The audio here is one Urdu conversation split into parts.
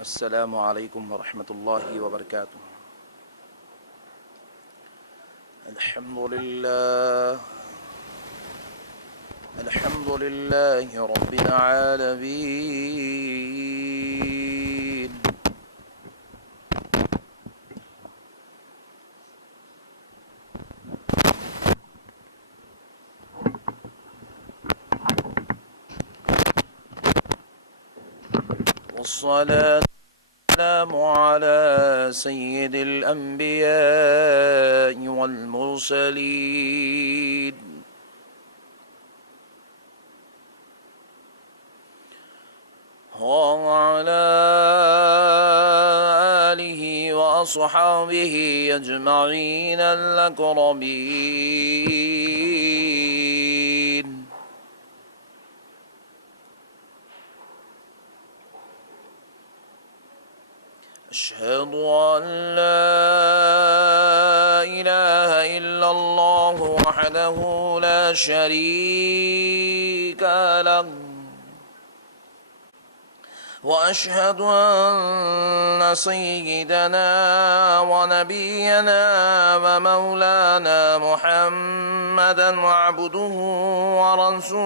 السلام علیکم ورحمۃ اللہ وبرکاتہ۔ الحمد للہ رب العالمین، والصلاة والسلام على سيد الأنبياء والمرسلين وعلى آله وأصحابه أجمعين الأكرمين۔ أشهد أن لا إله إلا الله وحده لا شريك له، وأشهد أن سيدنا ونبينا ومولانا محمدا عبده ورسوله۔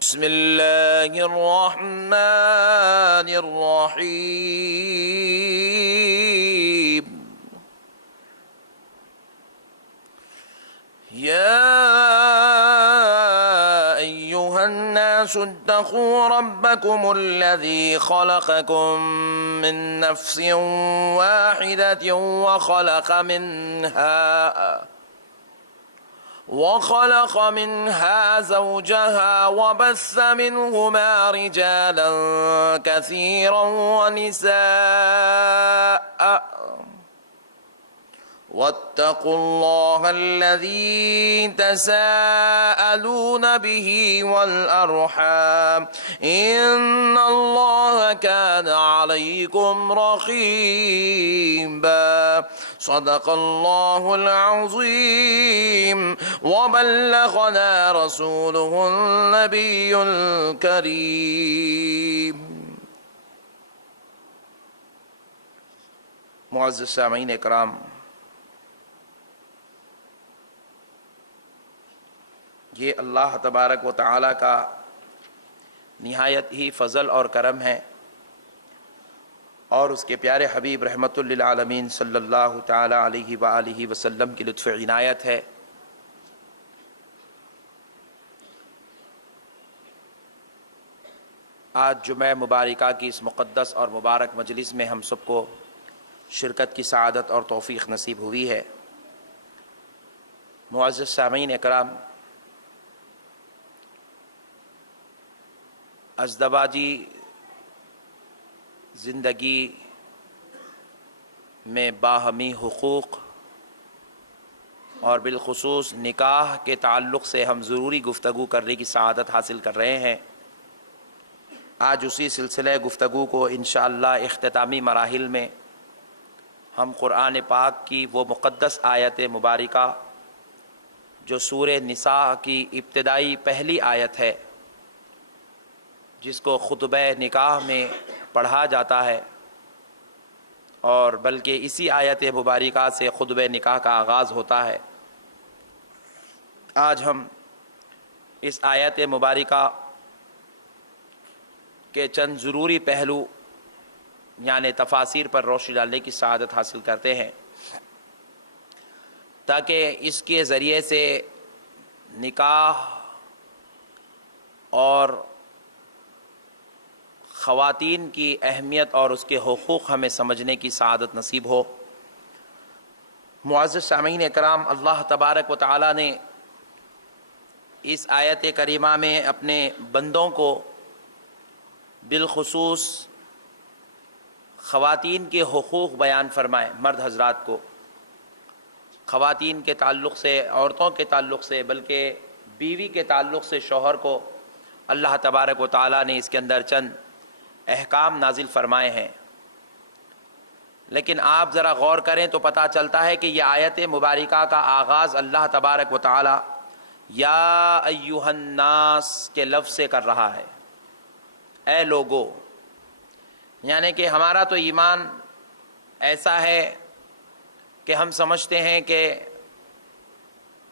بسم الله الرحمن الرحيم۔ يا أيها الناس اتقوا ربكم الذي خلقكم من نفس واحدة وخلق منها زوجها وبث منهما رجالا كثيرا ونساء، واتقوا الله الذي تساءلون به والأرحام إن الله كان عليكم رقيبا۔ صدق الله العظيم وبلغنا رسوله النبي الكريم۔ معزز سامعین اکرام، یہ اللہ تبارک و تعالیٰ کا نہایت ہی فضل اور کرم ہے، اور اس کے پیارے حبیب رحمت للعالمین صلی اللہ تعالی علیہ وآلہ وسلم کی لطف عنایت ہے۔ آج جمعہ مبارکہ کی اس مقدس اور مبارک مجلس میں ہم سب کو شرکت کی سعادت اور توفیق نصیب ہوئی ہے۔ معزز سامعین اکرام، ازدواجی زندگی میں باہمی حقوق اور بالخصوص نکاح کے تعلق سے ہم ضروری گفتگو کرنے کی سعادت حاصل کر رہے ہیں۔ آج اسی سلسلہ گفتگو کو انشاءاللہ اختتامی مراحل میں ہم قرآن پاک کی وہ مقدس آیت مبارکہ جو سورہ نساء کی ابتدائی پہلی آیت ہے، جس کو خطبہ نکاح میں پڑھا جاتا ہے، اور بلکہ اسی آیت مبارکہ سے خطبہ نکاح کا آغاز ہوتا ہے۔ آج ہم اس آیت مبارکہ کے چند ضروری پہلو یعنی تفاسیر پر روشنی ڈالنے کی سعادت حاصل کرتے ہیں، تاکہ اس کے ذریعے سے نکاح اور خواتین کی اہمیت اور اس کے حقوق ہمیں سمجھنے کی سعادت نصیب ہو۔ معزز سامعین اکرام، اللہ تبارک و تعالی نے اس آیت کریمہ میں اپنے بندوں کو بالخصوص خواتین کے حقوق بیان فرمائے، مرد حضرات کو، خواتین کے تعلق سے، عورتوں کے تعلق سے، بلکہ بیوی کے تعلق سے شوہر کو اللہ تبارک و تعالی نے اس کے اندر چند احکام نازل فرمائے ہیں۔ لیکن آپ ذرا غور کریں تو پتہ چلتا ہے کہ یہ آیت مبارکہ کا آغاز اللہ تبارک و تعالی یا ایھا الناس کے لفظ سے کر رہا ہے، اے لوگو۔ یعنی کہ ہمارا تو ایمان ایسا ہے کہ ہم سمجھتے ہیں کہ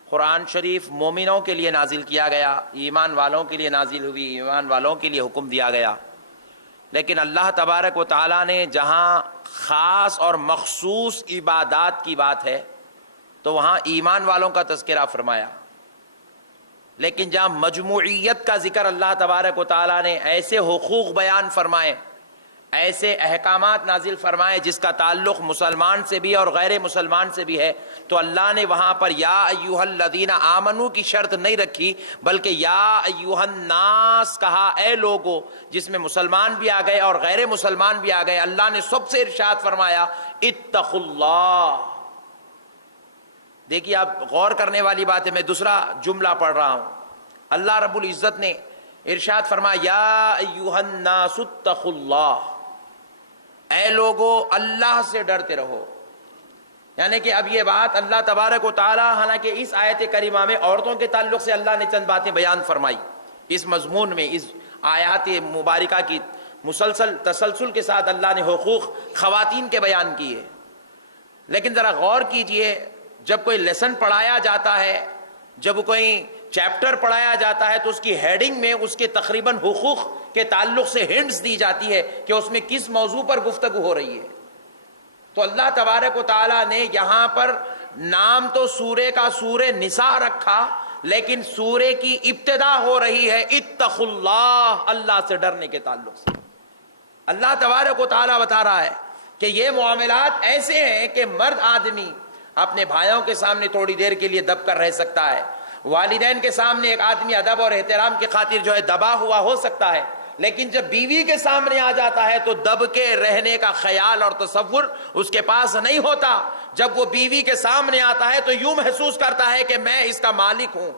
قرآن شریف مومنوں کے لیے نازل کیا گیا، ایمان والوں کے لیے نازل ہوئی، ایمان والوں کے لیے حکم دیا گیا، لیکن اللہ تبارک و تعالیٰ نے جہاں خاص اور مخصوص عبادات کی بات ہے تو وہاں ایمان والوں کا تذکرہ فرمایا، لیکن جہاں مجموعیت کا ذکر اللہ تبارک و تعالیٰ نے ایسے حقوق بیان فرمائے، ایسے احکامات نازل فرمائے جس کا تعلق مسلمان سے بھی اور غیر مسلمان سے بھی ہے، تو اللہ نے وہاں پر یا ایھا الذین آمنو کی شرط نہیں رکھی بلکہ یا ایھا الناس کہا، اے لوگو، جس میں مسلمان بھی آ گئے اور غیر مسلمان بھی آ گئے۔ اللہ نے سب سے ارشاد فرمایا اتقوا اللہ۔ دیکھیے آپ غور کرنے والی بات ہے، میں دوسرا جملہ پڑھ رہا ہوں۔ اللہ رب العزت نے ارشاد فرمایا یا ایھا الناس اتقوا اللہ، اے لوگو اللہ سے ڈرتے رہو۔ یعنی کہ اب یہ بات اللہ تبارک و تعالی، حالانکہ اس آیت کریمہ میں عورتوں کے تعلق سے اللہ نے چند باتیں بیان فرمائی، اس مضمون میں اس آیات مبارکہ کی مسلسل تسلسل کے ساتھ اللہ نے حقوق خواتین کے بیان کیے، لیکن ذرا غور کیجئے، جب کوئی لیسن پڑھایا جاتا ہے، جب کوئی چیپٹر پڑھایا جاتا ہے تو اس کی ہیڈنگ میں اس کے تقریباً حقوق کے تعلق سے ہنٹس دی جاتی ہے کہ اس میں کس موضوع پر گفتگو ہو رہی ہے۔ تو اللہ تبارک و تعالیٰ نے یہاں پر نام تو سورے کا سورہ نساء رکھا، لیکن سورے کی ابتدا ہو رہی ہے اتقوا اللہ، اللہ سے ڈرنے کے تعلق سے۔ اللہ تبارک و تعالیٰ بتا رہا ہے کہ یہ معاملات ایسے ہیں کہ مرد آدمی اپنے بھائیوں کے سامنے تھوڑی دیر کے لیے دب کر رہ سکتا ہے، والدین کے سامنے ایک آدمی ادب اور احترام کی خاطر جو ہے دبا ہوا ہو سکتا ہے، لیکن جب بیوی کے سامنے آ جاتا ہے تو دب کے رہنے کا خیال اور تصور اس کے پاس نہیں ہوتا۔ جب وہ بیوی کے سامنے آتا ہے تو یوں محسوس کرتا ہے کہ میں اس کا مالک ہوں،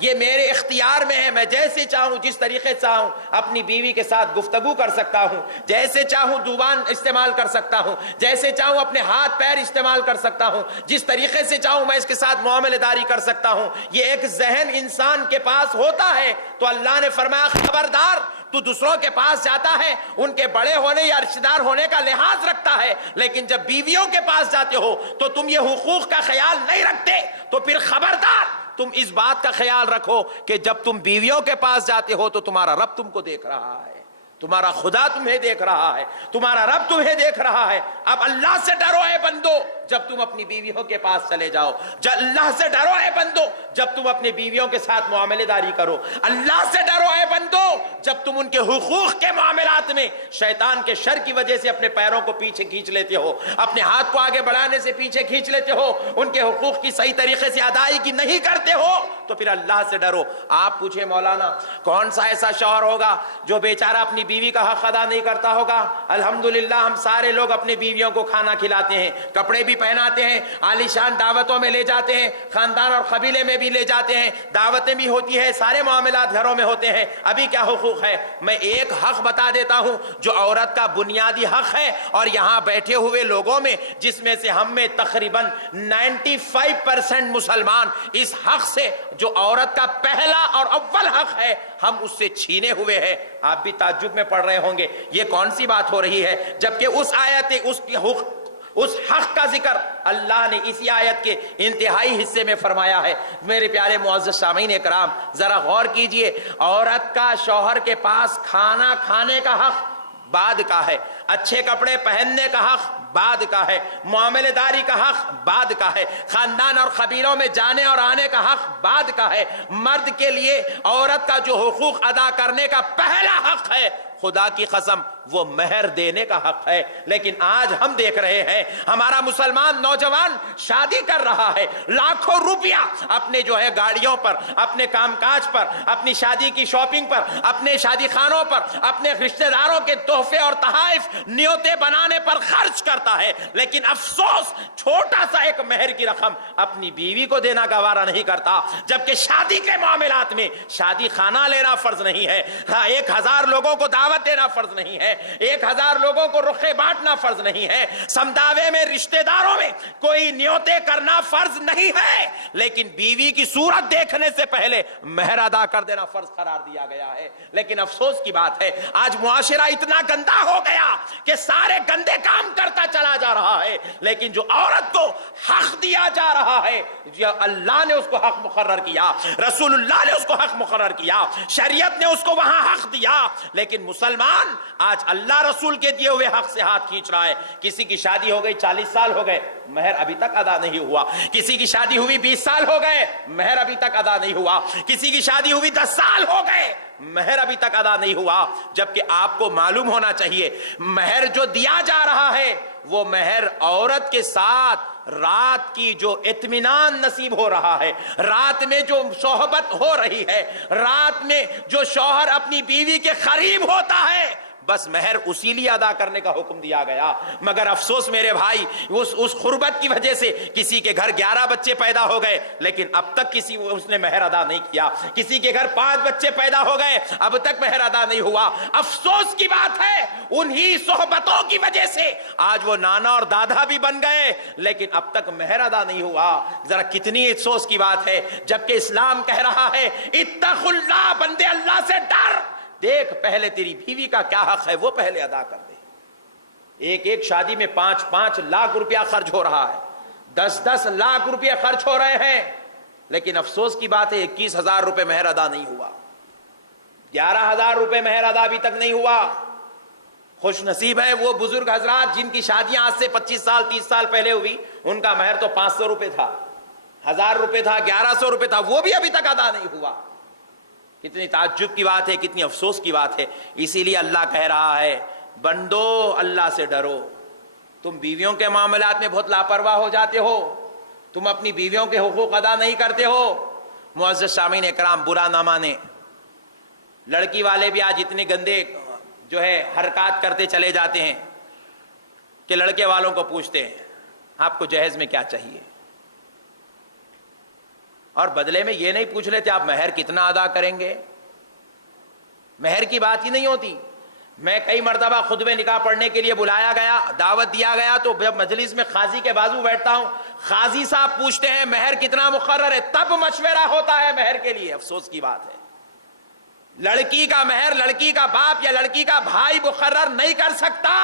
یہ میرے اختیار میں ہے، میں جیسے چاہوں جس طریقے سے چاہوں اپنی بیوی کے ساتھ گفتگو کر سکتا ہوں، جیسے چاہوں زبان استعمال کر سکتا ہوں، جیسے چاہوں اپنے ہاتھ پیر استعمال کر سکتا ہوں، جس طریقے سے چاہوں میں اس کے ساتھ معاملہ داری کر سکتا ہوں۔ یہ ایک ذہن انسان کے پاس ہوتا ہے، تو اللہ نے فرمایا خبردار، تو دوسروں کے پاس جاتا ہے، ان کے بڑے ہونے یا رشتہ دار ہونے کا لحاظ رکھتا ہے، لیکن جب بیویوں کے پاس جاتے ہو تو تم یہ حقوق کا خیال نہیں رکھتے، تو پھر خبردار تم اس بات کا خیال رکھو کہ جب تم بیویوں کے پاس جاتے ہو تو تمہارا رب تم کو دیکھ رہا ہے، تمہارا خدا تمہیں دیکھ رہا ہے، تمہارا رب تمہیں دیکھ رہا ہے۔ اب اللہ سے ڈرو اے بندو جب تم اپنی بیویوں کے پاس چلے جاؤ، اللہ سے ڈرو اے بندو جب تم اپنی بیویوں کے ساتھ معاملے داری کرو، اللہ سے ڈرو اے بندو جب تم ان کے حقوق کے معاملات میں شیطان کے شر کی وجہ سے اپنے پیروں کو پیچھے کھینچ لیتے ہو، اپنے ہاتھ کو آگے بڑھانے سے پیچھے کھینچ لیتے ہو، ان کے حقوق کی صحیح طریقے سے ادائیگی نہیں کرتے ہو، تو پھر اللہ سے ڈرو۔ آپ پوچھیں مولانا کون سا ایسا شوہر ہوگا جو بیچارہ اپنی بیوی کا حق ادا نہیں کرتا ہوگا؟ الحمدللہ ہم سارے لوگ اپنی بیویوں کو کھانا کھلاتے ہیں، کپڑے بھی پہناتے ہیں، عالی شان دعوتوں میں لے جاتے ہیں، خاندان اور قبیلے میں بھی لے جاتے ہیں، دعوتیں بھی ہوتی ہے، سارے معاملات گھروں میں ہوتے ہیں۔ ابھی کیا حقوق ہے؟ میں ایک حق بتا دیتا ہوں جو عورت کا بنیادی حق ہے، اور یہاں بیٹھے ہوئے لوگوں میں جس میں سے ہم میں تقریباً 95% مسلمان اس حق سے جو عورت کا پہلا اور اول حق ہے ہم اس سے چھینے ہوئے ہیں۔ آپ بھی تعجب میں پڑھ رہے ہوں گے یہ کون سی بات ہو رہی ہے، جبکہ اس آیت اس حق کا ذکر اللہ نے اسی آیت کے انتہائی حصے میں فرمایا ہے۔ میرے پیارے معزز سامعین اکرام ذرا غور کیجئے، عورت کا شوہر کے پاس کھانا کھانے کا حق بعد کا ہے، اچھے کپڑے پہننے کا حق بعد کا ہے، معاملے داری کا حق بعد کا ہے، خاندان اور قبیلوں میں جانے اور آنے کا حق بعد کا ہے۔ مرد کے لیے عورت کا جو حقوق ادا کرنے کا پہلا حق ہے، خدا کی قسم وہ مہر دینے کا حق ہے، لیکن آج ہم دیکھ رہے ہیں ہمارا مسلمان نوجوان شادی کر رہا ہے، لاکھوں روپیہ اپنے جو ہے گاڑیوں پر، اپنے کام کاج پر، اپنی شادی کی شاپنگ پر، اپنے شادی خانوں پر، اپنے رشتہ داروں کے تحفے اور تحائف نیوتے بنانے پر خرچ کرتا ہے، لیکن افسوس چھوٹا سا ایک مہر کی رقم اپنی بیوی کو دینا گوارا نہیں کرتا، جبکہ شادی کے معاملات میں شادی خانہ لینا فرض نہیں ہے، 1000 لوگوں کو دعوت دینا فرض نہیں ہے، ہے. 1000 لوگوں کو رخے بانٹنا فرض نہیں ہے. سمداوے میں رشتہ داروں میں کوئی نیوتے کرنا فرض نہیں ہے, لیکن بیوی کی صورت دیکھنے سے پہلے مہر ادا کر دینا فرض قرار دیا گیا ہے. لیکن افسوس کی بات ہے آج معاشرہ اتنا گندا ہو گیا کہ سارے گندے کام کرتا چلا جا رہا ہے, لیکن جو عورت کو حق دیا جا رہا ہے, جو اللہ نے اس کو حق مقرر کیا, رسول اللہ نے اس کو حق مقرر کیا, شریعت نے اس کو وہاں حق دیا, لیکن مسلمان آج اللہ رسول کے دیے ہوئے حق سے ہاتھ کھینچ رہا ہے. کسی کی شادی ہو گئی 40 سال ہو گئے, مہر ابھی تک ادا نہیں ہوا. کسی کی شادی ہوئی 20 سال ہو گئے, مہر ابھی تک ادا نہیں ہوا. کسی کی شادی ہوئی 10 سال ہو گئے, مہر ابھی تک ادا نہیں ہوا. جبکہ آپ کو معلوم ہونا چاہیے مہر جو دیا جا رہا ہے وہ مہر عورت کے ساتھ رات کی جو اطمینان نصیب ہو رہا ہے, رات میں جو صحبت ہو رہی ہے, رات میں جو شوہر اپنی بیوی کے قریب ہوتا ہے, بس مہر اسی لیے ادا کرنے کا حکم دیا گیا. مگر افسوس میرے بھائی اس قربت کی وجہ سے کسی کے گھر 11 بچے پیدا ہو گئے, لیکن اب تک اس نے مہر ادا نہیں کیا. کسی کے گھر 5 بچے پیدا ہو گئے, اب تک مہر ادا نہیں ہوا. افسوس کی بات ہے انہی صحبتوں کی وجہ سے آج وہ نانا اور دادا بھی بن گئے, لیکن اب تک مہر ادا نہیں ہوا. ذرا کتنی افسوس کی بات ہے, جبکہ اسلام کہہ رہا ہے اتقوا اللہ, بندے اللہ سے ڈر, دیکھ پہلے تیری بیوی کا کیا حق ہے وہ پہلے ادا کر دے. ایک شادی میں 5 لاکھ روپیہ خرچ ہو رہا ہے, 10 لاکھ روپیہ خرچ ہو رہے ہیں, لیکن افسوس کی بات ہے 21,000 روپے مہر ادا نہیں ہوا. 11,000 روپے مہر ادا ابھی تک نہیں ہوا. خوش نصیب ہے وہ بزرگ حضرات جن کی شادیاں آج سے 25 سال 30 سال پہلے ہوئی, ان کا مہر تو 500 روپے تھا, 1000 روپے تھا, 1100 روپے تھا, وہ بھی ابھی تک ادا نہیں ہوا. کتنی تعجب کی بات ہے, کتنی افسوس کی بات ہے. اسی لیے اللہ کہہ رہا ہے بندو اللہ سے ڈرو. تم بیویوں کے معاملات میں بہت لاپرواہ ہو جاتے ہو, تم اپنی بیویوں کے حقوق ادا نہیں کرتے ہو. معزز سامعین اکرام, برا نہ مانے, لڑکی والے بھی آج اتنے گندے جو ہے حرکات کرتے چلے جاتے ہیں کہ لڑکے والوں کو پوچھتے ہیں آپ کو جہیز میں کیا چاہیے, اور بدلے میں یہ نہیں پوچھ لیتے آپ مہر کتنا ادا کریں گے. مہر کی بات ہی نہیں ہوتی. میں کئی مرتبہ خطبے نکاح پڑھنے کے لیے بلایا گیا, دعوت دیا گیا, تو جب مجلس میں قاضی کے بازو بیٹھتا ہوں, قاضی صاحب پوچھتے ہیں مہر کتنا مقرر ہے, تب مشورہ ہوتا ہے مہر کے لیے. افسوس کی بات ہے لڑکی کا مہر لڑکی کا باپ یا لڑکی کا بھائی مقرر نہیں کر سکتا.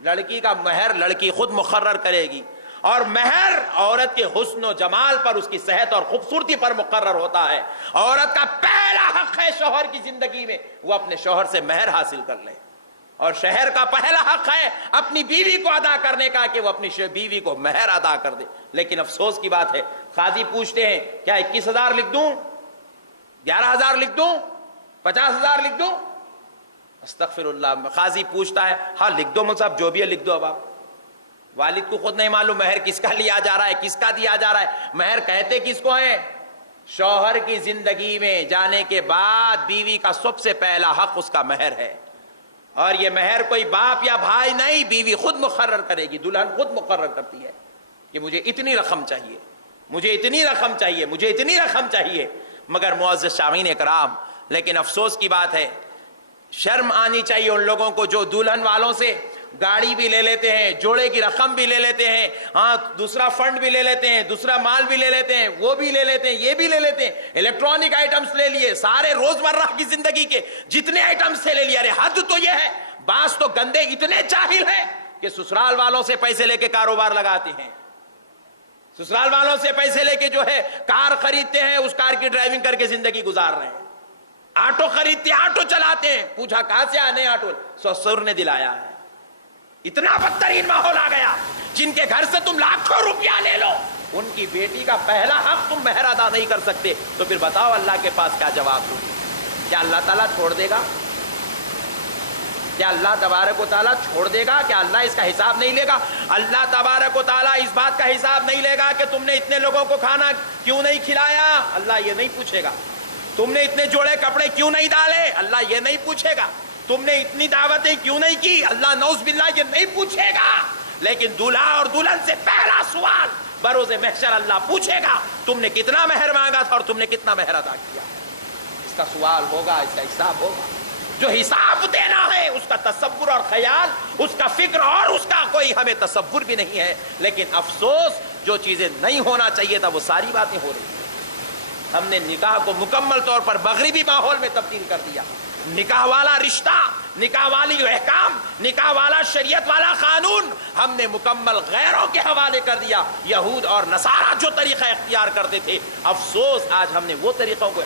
لڑکی کا مہر لڑکی خود مقرر کرے گی, اور مہر عورت کے حسن و جمال پر, اس کی صحت اور خوبصورتی پر مقرر ہوتا ہے. عورت کا پہلا حق ہے شوہر کی زندگی میں وہ اپنے شوہر سے مہر حاصل کر لے, اور شوہر کا پہلا حق ہے اپنی بیوی کو ادا کرنے کا کہ وہ اپنی بیوی کو مہر ادا کر دے. لیکن افسوس کی بات ہے قاضی پوچھتے ہیں کیا 21,000 لکھ دوں, 11,000 لکھ دوں, 50,000 لکھ دوں. استغفر اللہ, قاضی پوچھتا ہے ہاں لکھ دو مول صاحب, جو بھی ہے لکھ دو. اب آپ والد کو خود نہیں معلوم مہر کس کا لیا جا رہا ہے, کس کا دیا جا رہا ہے. مہر کہتے کس کو ہیں؟ شوہر کی زندگی میں جانے کے بعد بیوی کا سب سے پہلا حق اس کا مہر ہے, اور یہ مہر کوئی باپ یا بھائی نہیں, بیوی خود مقرر کرے گی. دلہن خود مقرر کرتی ہے کہ مجھے اتنی رقم چاہیے, مجھے اتنی رقم چاہیے, مجھے اتنی رقم چاہیے. مگر معزز سامعین اکرام, لیکن افسوس کی بات ہے شرم آنی چاہیے ان لوگوں کو جو دلہن والوں سے گاڑی بھی لے لیتے ہیں, جوڑے کی رقم بھی لے لیتے ہیں, ہاں دوسرا فنڈ بھی لے لیتے ہیں, دوسرا مال بھی لے لیتے ہیں, وہ بھی لے لیتے ہیں, یہ بھی لے لیتے ہیں, الیکٹرانک آئٹمز لے لیے, سارے روزمرہ کی زندگی کے جتنے آئٹمز سے لے لیے. ارے حد تو یہ ہے, بعض تو گندے اتنے جاہل ہیں کہ سسرال والوں سے پیسے لے کے کاروبار لگاتے ہیں, سسرال والوں سے پیسے لے کے جو ہے کار خریدتے ہیں, اس کار کی ڈرائیونگ کر کے زندگی گزار رہے ہیں. آٹو خریدتے ہیں, آٹو چلاتے ہیں, پوچھا کہاں سے آنے آٹو, سسر نے دلایا ہے. اتنا بدترین ماحول آ گیا, جن کے گھر سے تم لاکھوں روپیہ لے لو, ان کی بیٹی کا پہلا حق تم مہر ادا نہیں کر سکتے, تو پھر بتاؤ اللہ کے پاس کیا جواب دو. کیا اللہ تعالیٰ چھوڑ دے گا؟ کیا اللہ تبارک و تعالیٰ چھوڑ دے گا؟ کیا اللہ اس کا حساب نہیں لے گا؟ اللہ تبارک و تعالیٰ اس بات کا حساب نہیں لے گا کہ تم نے اتنے لوگوں کو کھانا کیوں نہیں کھلایا, اللہ یہ نہیں پوچھے گا. تم نے اتنے جوڑے کپڑے کیوں نہیں ڈالے, اللہ یہ نہیں پوچھے گا. تم نے اتنی دعوتیں کیوں نہیں کی, اللہ نعوذ باللہ یہ نہیں پوچھے گا. لیکن دولہا اور دلہن سے پہلا سوال بروز محشر اللہ پوچھے گا تم نے کتنا مہر مانگا تھا اور تم نے کتنا مہر ادا کیا. اس کا سوال ہوگا, اس کا حساب ہوگا. جو حساب دینا ہے اس کا تصور اور خیال، اس کا فکر اور اس کا کوئی ہمیں تصور بھی نہیں ہے. لیکن افسوس جو چیزیں نہیں ہونا چاہیے تھا وہ ساری باتیں ہو رہی ہیں. ہم نے نکاح کو مکمل طور پر مغربی ماحول میں تبدیل کر دیا. نکاح والا رشتہ، نکاح والی احکام، نکاح والا شریعت والا قانون ہم نے مکمل غیروں کے حوالے کر دیا. یہود اور نصارہ جو طریقہ اختیار کرتے تھے، افسوس آج ہم نے وہ طریقوں کو